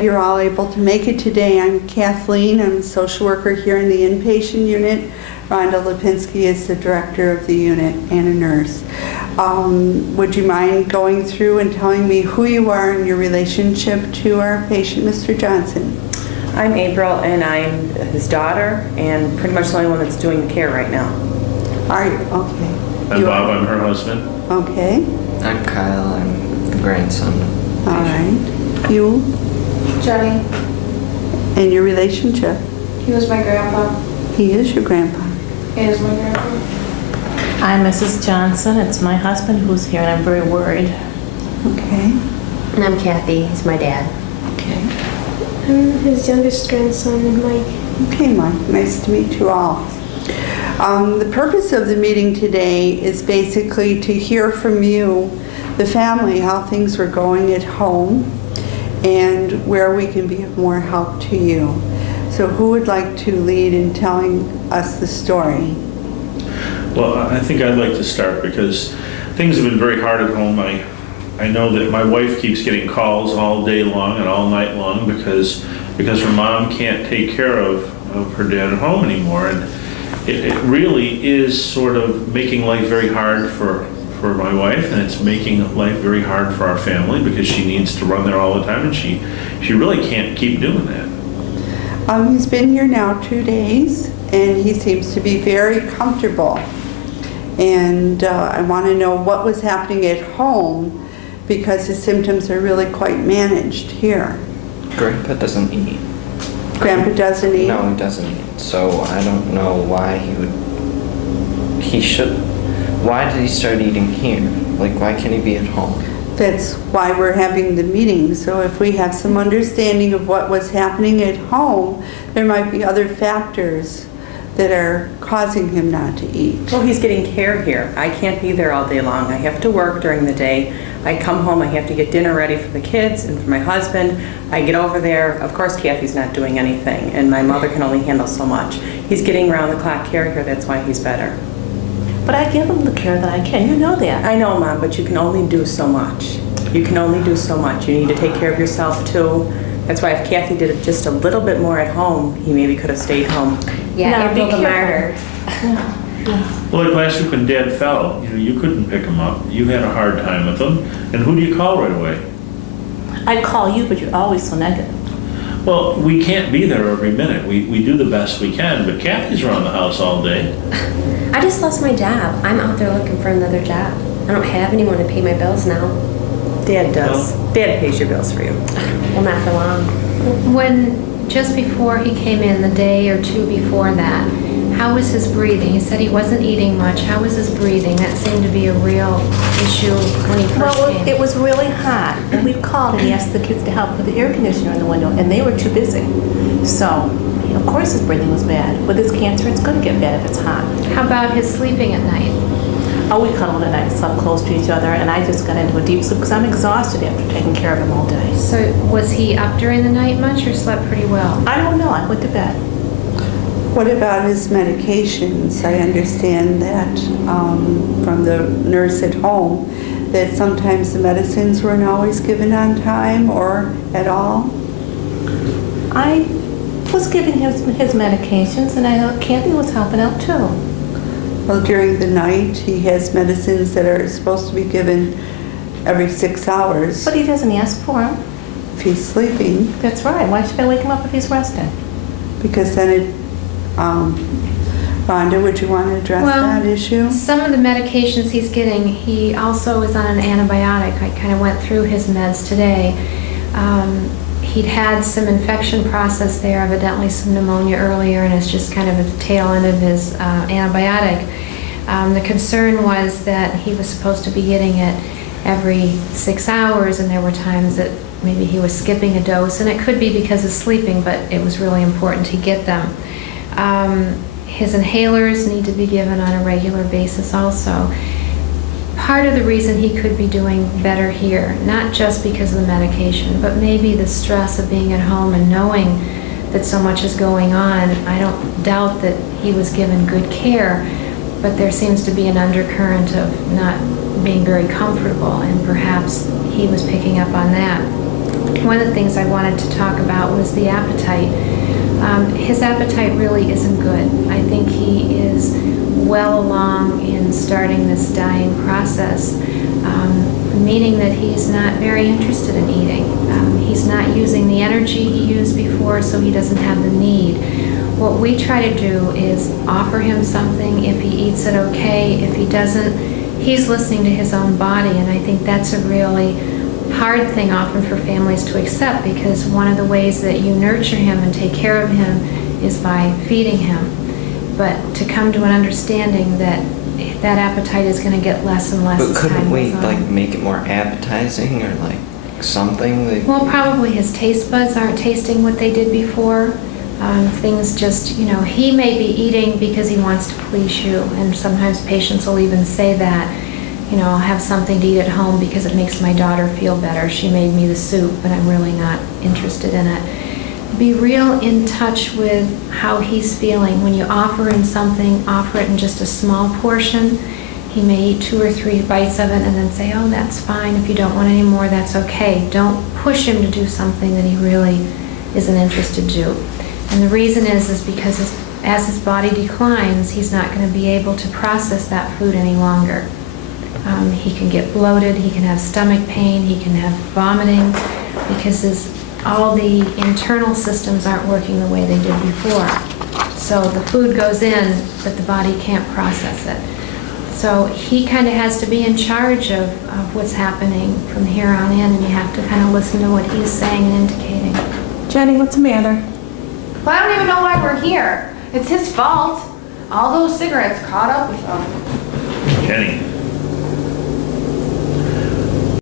You're all able to make it today. I'm Kathleen. I'm a social worker here in the inpatient unit. Rhonda Lipinski is the director of the unit and a nurse. Would you mind going through and telling me who you are and your relationship to our patient, Mr. Johnson? I'm April, and I'm his daughter, and pretty much the only one that's doing the care right now. Are you? Okay. I'm Bob, I'm her husband. Okay. I'm Kyle, I'm the grandson. All right. You Jenny. and your relationship. He was my grandpa. He is your grandpa. He is my grandpa. I'm Mrs. Johnson. It's my husband who's here, and I'm very worried. Okay. And I'm Kathy. He's my dad. Okay. I'm his youngest grandson, Mike. Okay, Mike. Nice to meet you all. The purpose of the meeting today is basically to hear from you, the family, how things were going at home and where we can be of more help to you. So who would like to lead in telling us the story? Well, I think I'd like to start because things have been very hard at home. I know that my wife keeps getting calls all day long and all night long because her mom can't take care of her dad at home anymore. And it really is sort of making life very hard for my wife, and it's making life very hard for our family because she needs to run there all the time, and she really can't keep doing that. He's been here now 2 days, and he seems to be very comfortable. And I want to know what was happening at home because his symptoms are really quite managed here. Grandpa doesn't eat. Grandpa doesn't eat? No, he doesn't eat. So I don't know why he should. Why did he start eating here? Like, why can't he be at home? That's why we're having the meeting. So if we have some understanding of what was happening at home, there might be other factors that are causing him not to eat. Well, he's getting care here. I can't be there all day long. I have to work during the day. I come home, I have to get dinner ready for the kids and for my husband. I get over there. Of course, Kathy's not doing anything, and my mother can only handle so much. He's getting round-the-clock care here. That's why he's better. But I give him the care that I can. You know that. I know, Mom, but you can only do so much. You can only do so much. You need to take care of yourself, too. That's why if Kathy did just a little bit more at home, he maybe could have stayed home. Yeah, No, April the martyr. Well, like last week when Dad fell, you couldn't pick him up. You had a hard time with him. And who do you call right away? I call you, but you're always so negative. Well, we can't be there every minute. We do the best we can, but Kathy's around the house all day. I just lost my job. I'm out there looking for another job. I don't have anyone to pay my bills now. Dad does. Dad pays your bills for you. Well, not for long. Just before he came in, the day or two before that, how was his breathing? He said he wasn't eating much. How was his breathing? That seemed to be a real issue when he first Well, came. it was really hot, and we called and he asked the kids to help with the air conditioner in the window, and they were too busy. So, of course his breathing was bad. With his cancer, it's going to get bad if it's hot. How about his sleeping at night? Oh, we cuddled at night, slept close to each other, and I just got into a deep sleep because I'm exhausted after taking care of him all day. So was he up during the night much or slept pretty well? I don't know. I went to bed. What about his medications? I understand that from the nurse at home that sometimes the medicines weren't always given on time or at all. I was giving him his medications, and I know Kathy was helping out too. Well, during the night, he has medicines that are supposed to be given every 6 hours But he doesn't ask for them. if he's sleeping, That's right. Why should I wake him up if he's resting? because then it, Rhonda, would you want to address that issue? Some of the medications he's getting, he also is on an antibiotic. I kind of went through his meds today. He'd had some infection process there, evidently some pneumonia earlier, and it's just kind of at the tail end of his antibiotic. The concern was that he was supposed to be getting it every 6 hours, and there were times that maybe he was skipping a dose, and it could be because of sleeping, but it was really important to get them. His inhalers need to be given on a regular basis also. Part of the reason he could be doing better here, not just because of the medication, but maybe the stress of being at home and knowing that so much is going on. I don't doubt that he was given good care, but there seems to be an undercurrent of not being very comfortable, and perhaps he was picking up on that. One of the things I wanted to talk about was the appetite. His appetite really isn't good. I think he is well along in starting this dying process, meaning that he's not very interested in eating. He's not using the energy he used before, so he doesn't have the need. What we try to do is offer him something. If he eats it, okay. If he doesn't, he's listening to his own body, and I think that's a really hard thing often for families to accept, because one of the ways that you nurture him and take care of him is by feeding him. But to come to an understanding that that appetite is going to get less and less But as couldn't time we goes on. like make it more appetizing or like something? Well, probably his taste buds aren't tasting what they did before. Things just, he may be eating because he wants to please you, and sometimes patients will even say that. I'll have something to eat at home because it makes my daughter feel better. She made me the soup, but I'm really not interested in it. Be real in touch with how he's feeling. When you offer him something, offer it in just a small portion. He may eat 2 or 3 bites of it and then say, oh, that's fine. If you don't want any more, that's okay. Don't push him to do something that he really isn't interested to do. And the reason is because as his body declines, he's not going to be able to process that food any longer. He can get bloated, he can have stomach pain, he can have vomiting, because all the internal systems aren't working the way they did before. So the food goes in, but the body can't process it. So he kind of has to be in charge of what's happening from here on in, and you have to kind of listen to what he's saying and indicating. Jenny, what's the matter? Well, I don't even know why we're here. It's his fault. All those cigarettes caught up with him. Jenny,